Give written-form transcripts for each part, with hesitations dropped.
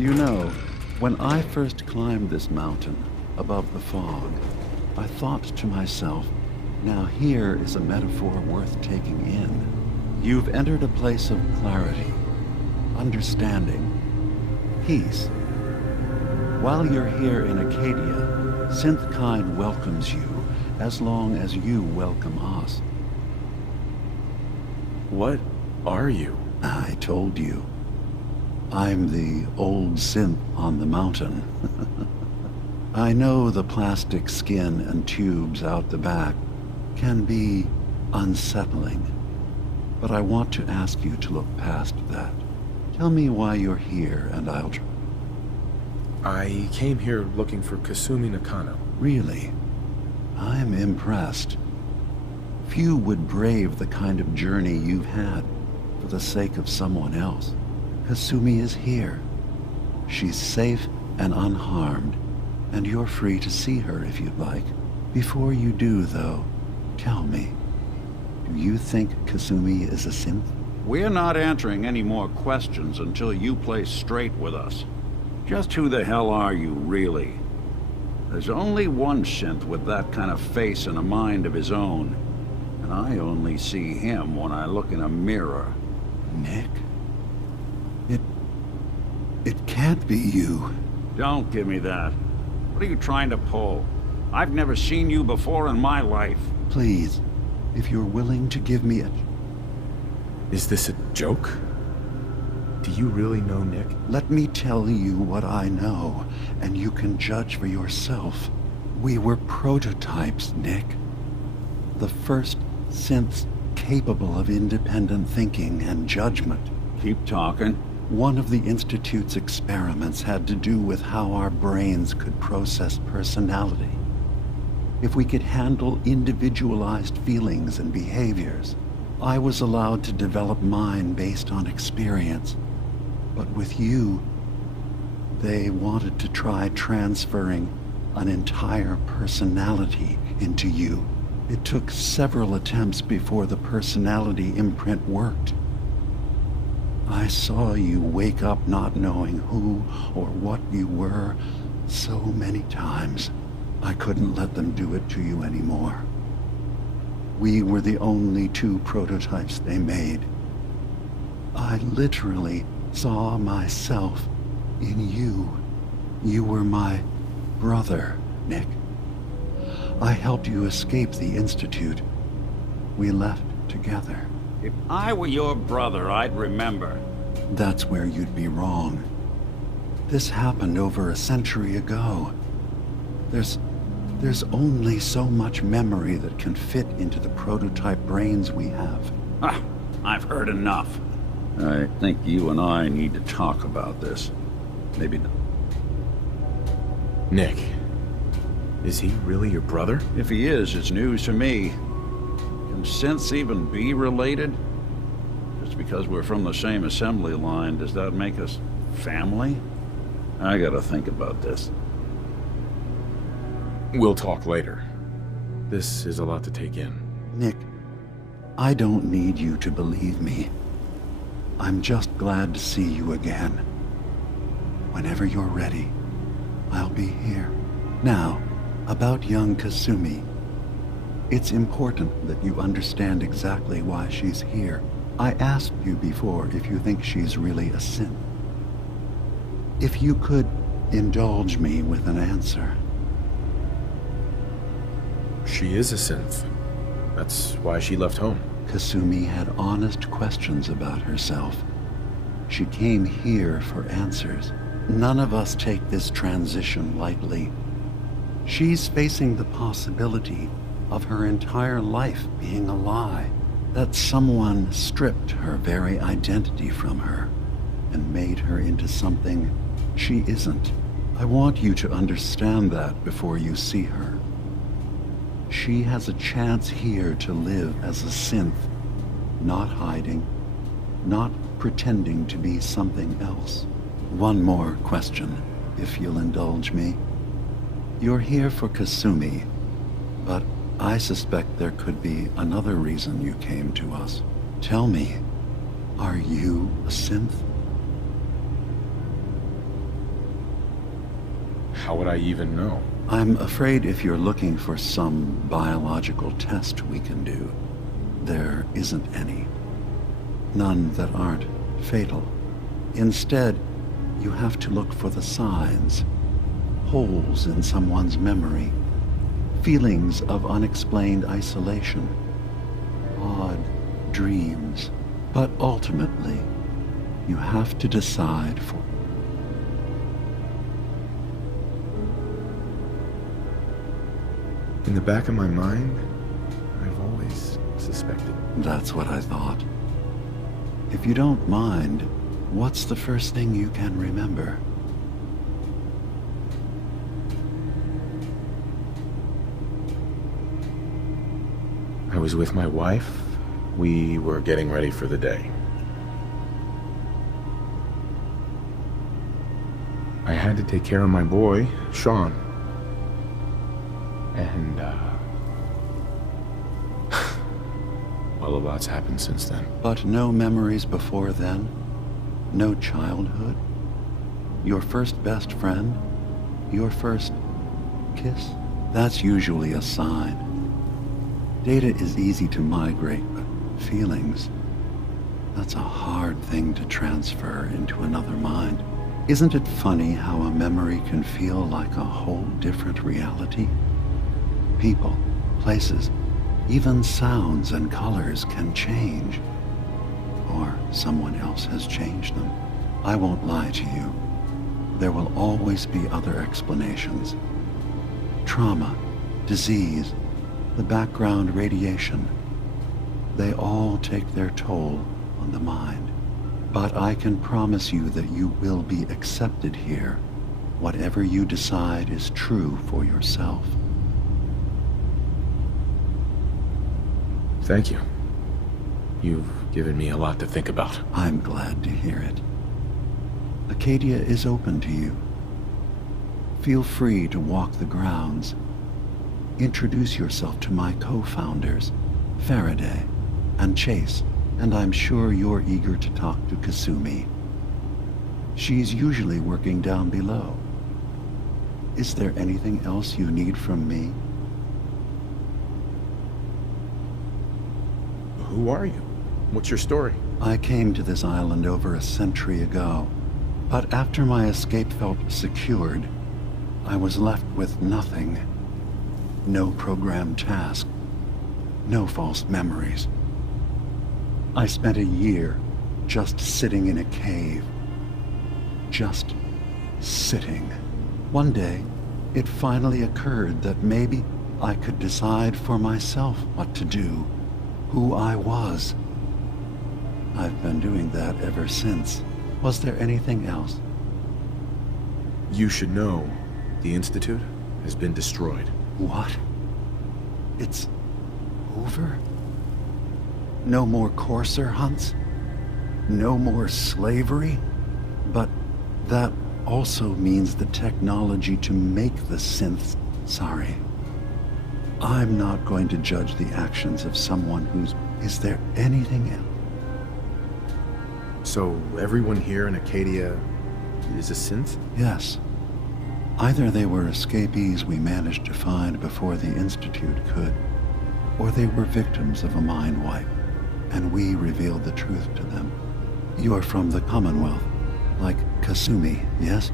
You know, when I first climbed this mountain above the fog, I thought to myself, now here is a metaphor worth taking in. You've entered a place of clarity, understanding, peace. While you're here in Acadia, Synthkind welcomes you as long as you welcome us. What are you? I told you. I'm the old synth on the mountain. I know the plastic skin and tubes out the back can be unsettling, but I want to ask you to look past that. Tell me why you're here and I'll try. I came here looking for Kasumi Nakano. Really? I'm impressed. Few would brave the kind of journey you've had for the sake of someone else. Kasumi is here. She's safe and unharmed, and you're free to see her if you'd like. Before you do, though, tell me, do you think Kasumi is a synth? We're not answering any more questions until you play straight with us. Just who the hell are you, really? There's only one synth with that kind of face and a mind of his own, and I only see him when I look in a mirror. Nick? It can't be you. Don't give me that. What are you trying to pull? I've never seen you before in my life. Please, if you're willing to give me a... Is this a joke? Do you really know Nick? Let me tell you what I know, and you can judge for yourself. We were prototypes, Nick. The first synths capable of independent thinking and judgment. Keep talking. One of the Institute's experiments had to do with how our brains could process personality. If we could handle individualized feelings and behaviors, I was allowed to develop mine based on experience. But with you, they wanted to try transferring an entire personality into you. It took several attempts before the personality imprint worked. I saw you wake up not knowing who or what you were so many times. I couldn't let them do it to you anymore. We were the only two prototypes they made. I literally saw myself in you. You were my brother, Nick. I helped you escape the Institute. We left together. If I were your brother, I'd remember. That's where you'd be wrong. This happened over a century ago. There's only so much memory that can fit into the prototype brains we have. Ah, I've heard enough. I think you and I need to talk about this. Maybe not. Nick, is he really your brother? If he is, it's news to me. Can synths even be related? Just because we're from the same assembly line, does that make us family? I gotta think about this. We'll talk later. This is a lot to take in. Nick, I don't need you to believe me. I'm just glad to see you again. Whenever you're ready, I'll be here. Now, about young Kasumi. It's important that you understand exactly why she's here. I asked you before if you think she's really a synth. If you could indulge me with an answer. She is a synth. That's why she left home. Kasumi had honest questions about herself. She came here for answers. None of us take this transition lightly. She's facing the possibility of her entire life being a lie, that someone stripped her very identity from her and made her into something she isn't. I want you to understand that before you see her. She has a chance here to live as a synth, not hiding, not pretending to be something else. One more question, if you'll indulge me. You're here for Kasumi, but I suspect there could be another reason you came to us. Tell me, are you a synth? How would I even know? I'm afraid if you're looking for some biological test we can do, there isn't any. None that aren't fatal. Instead, you have to look for the signs, holes in someone's memory, feelings of unexplained isolation, odd dreams. But ultimately, you have to decide for... In the back of my mind, I've always suspected. That's what I thought. If you don't mind, what's the first thing you can remember? I was with my wife. We were getting ready for the day. I had to take care of my boy, Sean. And, well, a lot's happened since then. But no memories before then? No childhood? Your first best friend? Your first kiss? That's usually a sign. Data is easy to migrate, but feelings, that's a hard thing to transfer into another mind. Isn't it funny how a memory can feel like a whole different reality? People, places, even sounds and colors can change. Or someone else has changed them. I won't lie to you. There will always be other explanations. Trauma, disease, the background radiation. They all take their toll on the mind. But I can promise you that you will be accepted here, whatever you decide is true for yourself. Thank you. You've given me a lot to think about. I'm glad to hear it. Acadia is open to you. Feel free to walk the grounds. Introduce yourself to my co-founders, Faraday and Chase, and I'm sure you're eager to talk to Kasumi. She's usually working down below. Is there anything else you need from me? Who are you? What's your story? I came to this island over a century ago, but after my escape felt secured, I was left with nothing. No programmed task. No false memories. I spent a year just sitting in a cave. Just sitting. One day, it finally occurred that maybe I could decide for myself what to do, who I was. I've been doing that ever since. Was there anything else? You should know, the Institute has been destroyed. What? It's over? No more courser hunts? No more slavery? But that also means the technology to make the synths. Sorry. I'm not going to judge the actions of someone who's... Is there anything else? So everyone here in Acadia is a synth? Yes. Either they were escapees we managed to find before the Institute could, or they were victims of a mind wipe, and we revealed the truth to them. You're from the Commonwealth, like Kasumi, yes?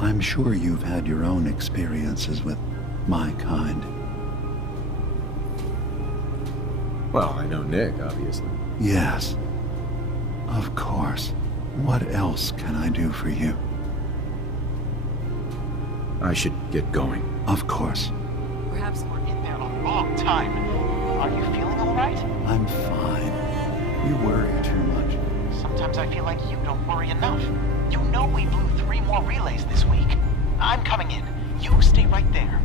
I'm sure you've had your own experiences with my kind. Well, I know Nick, obviously. Yes. Of course. What else can I do for you? I should get going. Of course. Perhaps we're in there a long time. Are you feeling all right? I'm fine. You worry too much. Sometimes I feel like you don't worry enough. You know we blew 3 more relays this week. I'm coming in. You stay right there.